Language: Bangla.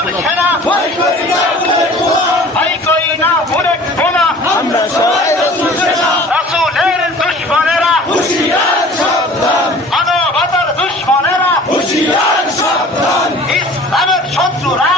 রাসূল সেনা ভয় করি না বুলেট বোমা আমরা সবাই রাসূল সেনা রাসূলের দুশমনেরা হুঁশিয়ার সাবধান মানবতার দুশমনেরা হুঁশিয়ার সাবধান ইসলামের শত্রুরা